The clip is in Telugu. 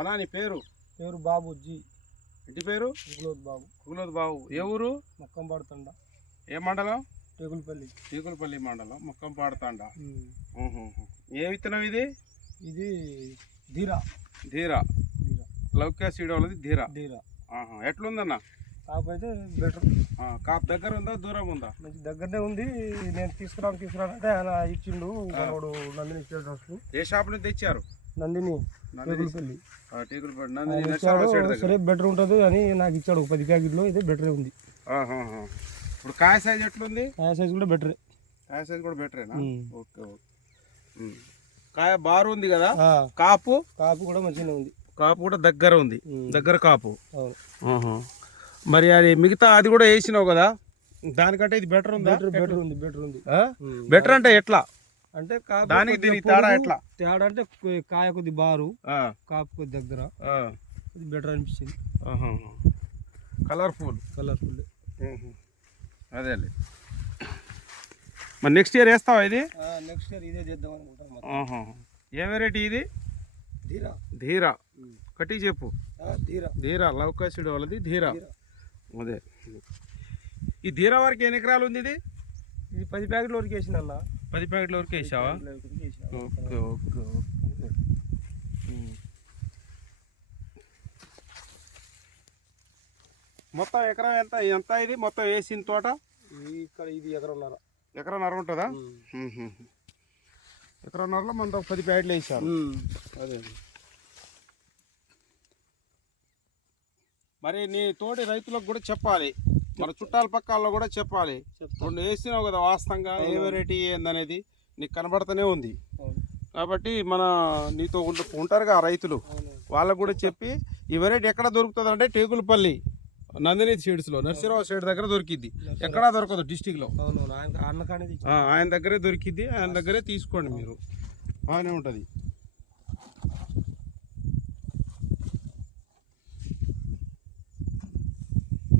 అన్నా నీ పేరు? పేరు బాబుజీ. ఇంటి పేరు? బాబు. కుగులోత్ బాబు. ఏ ఊరు? మొక్కంపాడు తండ. ఏ మండలం? టేకులపల్లి. టేకులపల్లి మండలం, మొక్కంపాడు తండ. ఏ విత్తనం ఇది? ఇది ధీరా. ధీరా. లౌక్య సీడ్ వాళ్ళది ధీరా. ధీరా. ఎట్లుందన్న కాపు అయితే బెటర్. కాపు దగ్గర ఉందా దూరం ఉందా? మంచి దగ్గరనే ఉంది. నేను తీసుకురానంటే ఆయన ఇచ్చిండు మనోడు నందిని స్టేటస్. ఏ షాప్ నుంచి తెచ్చారు? నందిని టేకులపల్లి. టేకులపల్లి సరే బెటర్ ఉంటుంది అని నాకు ఇచ్చాడు 10 ప్యాకెట్లో. ఇది బెటరే ఉంది. ఇప్పుడు కాయ సైజ్ ఎట్లుంది? కాయ సైజ్ కూడా బెటరే. కాయ సైజ్ కూడా బెటరేనా? Okay okay. కాయ బారు ఉంది కదా. కాపు కూడా మంచిగానే ఉంది. కాపు కూడా దగ్గర ఉంది, దగ్గర కాపు. అవును. మరి అది మిగతా అది కూడా వేసినావు కదా, దానికంటే ఇది బెటర్ ఉందా? బెటర్ ఉంది. బెటర్ ఉంది. బెటర్ అంటే ఎట్లా? అంటే దానికి దీనికి తేడా ఎట్లా? తేడా అంటే కాయ కొద్ది బారు, కాపు కొద్ది దగ్గర. ఇది బెటర్ అనిపించింది. కలర్ఫుల్. అదే మరి నెక్స్ట్ ఇయర్ వేస్తావా ఇది? నెక్స్ట్ ఇయర్ ఇదే చేద్దాం అనుకుంటాం. ఏ వెరైటీ ఇది? ధీరా. ధీరా. కట్టి చెప్పు. ధీరా లౌక్య సీడ్ వాళ్ళది ధీరా. అదే ఈ ధీరా వరకు ఎన్ని ఎకరాలు ఉంది ఇది? ఇది 10 ప్యాకెట్ల వరకు వేసిన. 10 ప్యాకెట్ల వరకు వేసావా? Okay okay okay. మొత్తం ఎకరం ఎంత ఇది మొత్తం వేసిన తోట? ఇక్కడ ఇది ఎకరన్నర. ఎకరన్నర ఉంటుందా? ఎకరన్నరలో మనం 10 ప్యాకెట్లు వేసారు. అదే మరి నీ తోటి రైతులకు కూడా చెప్పాలి, మన చుట్టాల పక్కల్లో కూడా చెప్పాలి. రెండు వేసినావు కదా వాస్తవంగా ఏ వెరైటీ ఏందనేది నీకు కనబడుతూనే ఉంది. కాబట్టి మన నీతో ఉంటారుగా రైతులు, వాళ్ళకు కూడా చెప్పి ఈ వెరైటీ ఎక్కడ దొరుకుతుంది అంటే టేకులపల్లి నందిని సీడ్స్లో నర్సీరావు సైడ్ దగ్గర దొరికిద్ది. ఎక్కడా దొరకదు డిస్టిక్లో. ఆయన దగ్గరే దొరికిద్ది. ఆయన దగ్గరే తీసుకోండి మీరు, బాగానే ఉంటుంది.